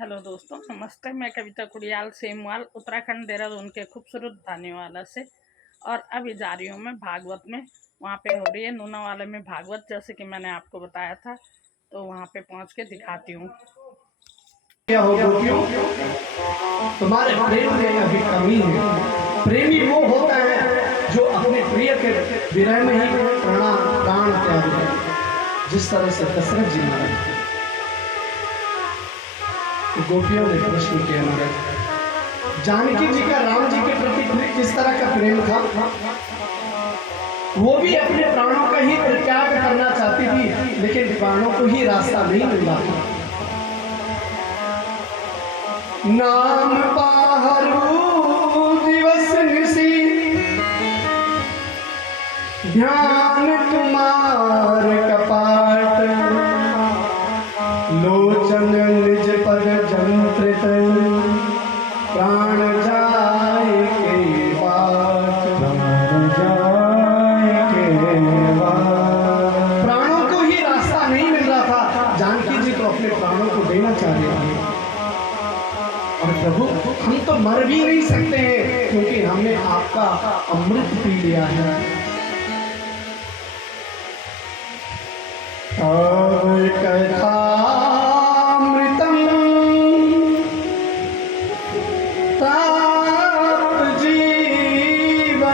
Hello दोस्तों, नमस्ते। मैं कविता कुड़ियाल सेमवाल उत्तराखंड देहरादून के खूबसूरत धानीवाला से। और अभी जा रही हूँ मैं भागवत में। वहाँ पे हो रही है नूनावाला में भागवत, जैसे कि मैंने आपको बताया था। तो वहाँ पे पहुँच के दिखाती हूँ। क्या हो गोपियों, तुम्हारे प्रेम में अभी कमी है। प्रेमी वो होता है जो अपने प्रिय के विरह में ही प्राण त्याग दे, जिस तरह से दशरथ जी महाराज। गोपियों ने प्रश्न किया, महाराज जानकी जी का राम जी के प्रति किस तरह का प्रेम था? वो भी अपने प्राणों का ही परित्याग करना चाहती थी, लेकिन प्राणों को ही रास्ता नहीं मिल रहा था। नाम पाहरू दिवस निसी, ध्यान तुम्हार कपाट, लोचन निज पद जंत्रित, प्राण जाए के बाट, प्राण जाए के बाट। प्राणों को ही रास्ता नहीं मिल रहा था। जानकी जी तो अपने प्राणों को देना चाह रहे थे। और प्रभु, हम तो मर भी नहीं सकते हैं, क्योंकि हमने आपका अमृत पी लिया है। कथामृतम ताप जीवनम,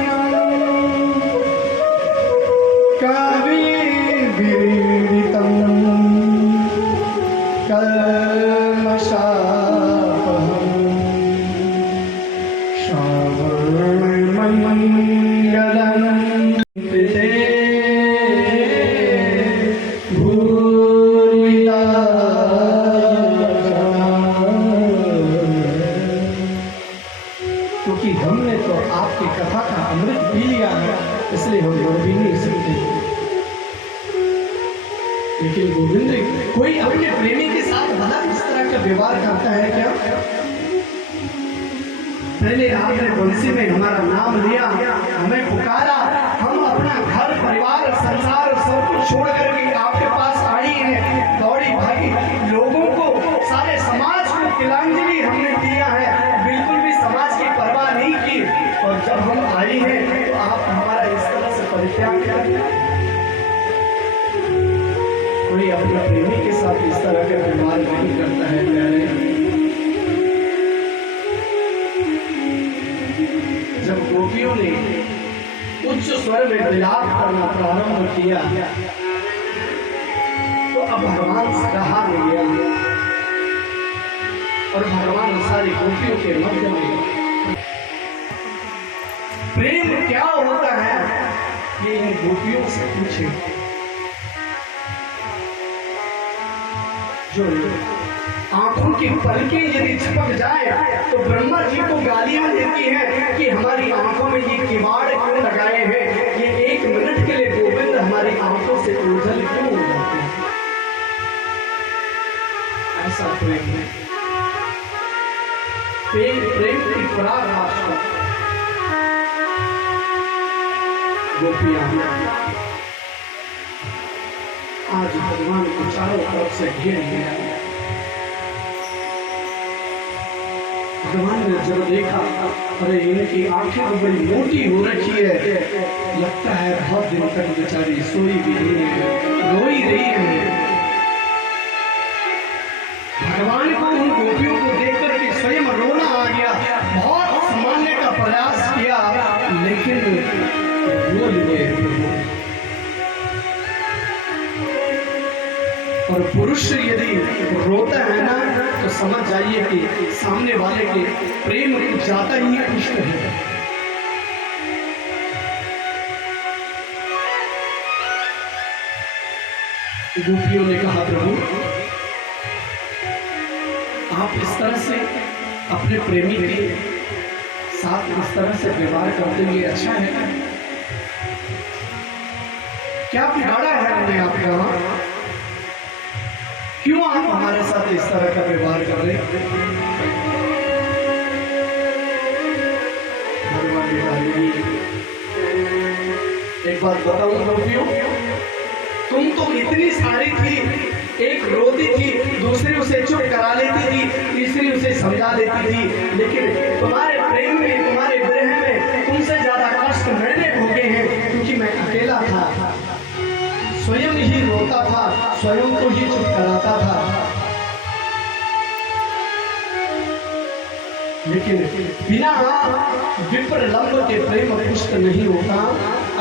कवि विदितम कल्मषा क्योंकि हमने तो आपकी कथा का अमृत पी लिया है, इसलिए हम मर भी नहीं सकते। लेकिन गोविंद, कोई अपने प्रेमी के साथ भला इस तरह का व्यवहार करता है क्या? पहले आपने बंसी में हमारा नाम लिया, हमें पुकारा, हम अपना घर परिवार संसार सब कुछ छोड़ करके आपके पास आई है, दौड़ी भागी, लोगों को, सारे समाज को तिलांजलि हमने दिया है, बिल्कुल भी समाज की परवाह नहीं की। और जब हम आई हैं तो आप हमारा इस तरह से परित्याग कर। कोई अपने प्रेमी के साथ इस तरह का व्यवहार नहीं करता है प्यारे। जब गोपियों ने उच्च स्वर में विलाप करना प्रारंभ किया तो अब भगवान से रहा नहीं गया और भगवान सारी गोपियों के मध्य में प्रेम क्या होता है ये इन गोपियों से पूछे। जो आंखों की पलकें यदि झपक जाए तो ब्रह्मा जी को गालियां देती हैं कि हमारी आंखों में ये किवाड़ क्यों लगाए हैं, ये एक मिनट के लिए गोविंद हमारी आंखों से ओझल क्यों हो जाते हैं। ऐसा प्रेम है, प्रेम की पराकाष्ठा। गोपियां आज भगवान को चारों तरफ से घेर लिया। भगवान ने जब देखा, अरे इनकी आंखें तो बड़ी मोटी हो रखी है, लगता है बहुत दिन तक बेचारी सोई भी नहीं है, रोई रही है। भगवान को उन गोपियों को देख करके स्वयं रोना आ गया। बहुत संभालने का प्रयास किया, लेकिन रो लिए। और पुरुष यदि रोता है ना तो समझ जाइए कि सामने वाले के प्रेम ज्यादा ही पुष्ट है। गोपियों ने कहा, प्रभु आप इस तरह से अपने प्रेमी के साथ इस तरह से व्यवहार करते हुए अच्छा है क्या? बिगाड़ा है हमने आपका? क्यों आप हमारे साथ इस तरह का व्यवहार कर रहे? एक बात बताऊं गोपियों, तुम तो इतनी सारी थी, एक रोती थी, दूसरी उसे चुप करा लेती थी, समझा देती थी, लेकिन तुम्हारे प्रेम में, तुम्हारे विरह में तुमसे ज्यादा कष्ट मैंने भोगे हैं, क्योंकि मैं अकेला था, स्वयं ही रोता था, स्वयं को ही चुप कराता था। लेकिन बिना विप्रलंब के प्रेम पुष्ट नहीं होता।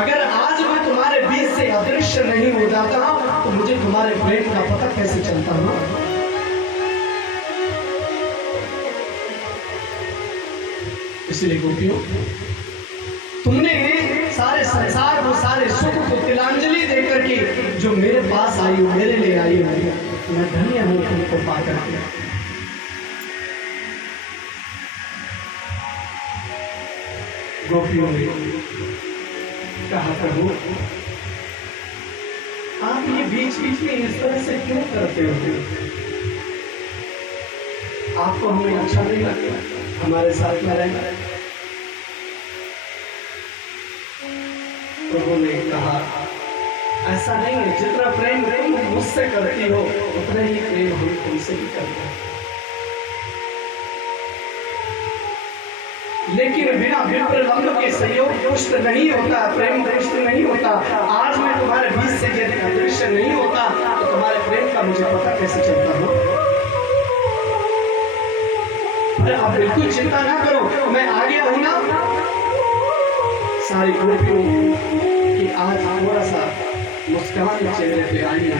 अगर आज मैं तुम्हारे बीच से अदृश्य नहीं हो जाता तो मुझे तुम्हारे प्रेम का पता कैसे चलता ना। इसलिए गोपियों, तुमने सारे संसार को, सारे सुख को तिलांजलि देकर के जो मेरे पास आई हो, मेरे लिए आई हो, मैं धन्य हूं तुमको पाकर के। गोपियों ने कहा, प्रभु आप ये बीच बीच में इस तरह से क्यों करते हो? आपको हमें अच्छा नहीं लगता हमारे साथ में रहना? प्रभु ने कहा, ऐसा नहीं है, जितना प्रेम तुम मुझसे करती हो उतना ही प्रेम हम तुमसे भी करते हैं। लेकिन बिना विप्रलंब के संयोग पुष्ट नहीं होता, प्रेम पुष्ट नहीं होता। आज मैं तुम्हारे बीच से यदि अदृश्य नहीं होता तो तुम्हारे प्रेम का मुझे पता कैसे चलता हो? अरे आप बिल्कुल चिंता ना करो, मैं आ गया हूं ना। सारी गोपियों की आज थोड़ा सा मुस्कान चेहरे पे आई है।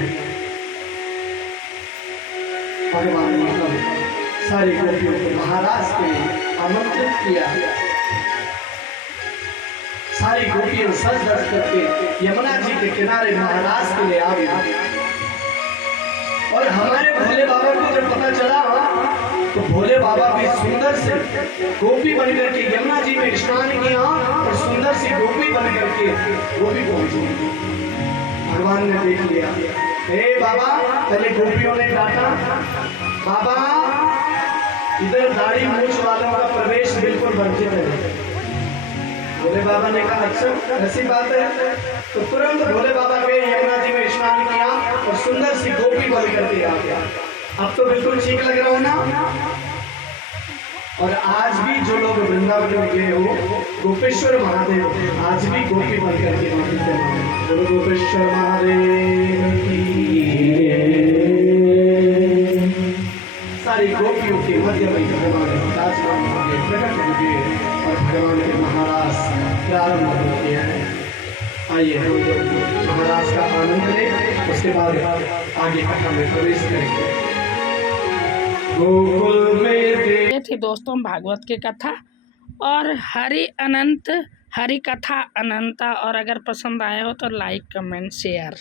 भगवान मतलब सारी गोपियों को महाराज के आमंत्रित किया। सारी गोपियां सज धज करके यमुना जी के किनारे महाराज के लिए आ गई। और हमारे भोले बाबा को जब पता चला तो भोले बाबा भी सुंदर से गोपी बनकर के यमुना जी में स्नान किया और सुंदर सी गोपी बनकर के गोपी पहुंची। भगवान ने देख लिया, हे बाबा, पहले गोपियों ने डांटा, बाबा इधर दाढ़ी मूछ वालों का प्रवेश बिल्कुल वर्जित है। भोले बाबा ने कहा, अच्छा ऐसी बात है? तो तुरंत भोले बाबा गए, यमुना जी में स्नान किया और सुंदर सी गोपी बन करके आ गया। अब तो बिल्कुल ठीक लग रहा हूं ना। और आज भी जो लोग वृंदावन में गए हो, गोपेश्वर महादेव आज भी गोपी बन करके हैं। बोलो गोपेश्वर महादेव की। सारी गोपियों के मध्य में भगवान विराजमान हो गए, प्रकट हो गए और भगवान के महाराज प्रारंभ हो गया है। आइए हम महाराज का आनंद लें, उसके बाद आगे कथा में प्रवेश करेंगे। गोकुल में ये थी दोस्तों भागवत की कथा और हरि अनंत, हरि कथा अनंता। और अगर पसंद आया हो तो लाइक, कमेंट, शेयर।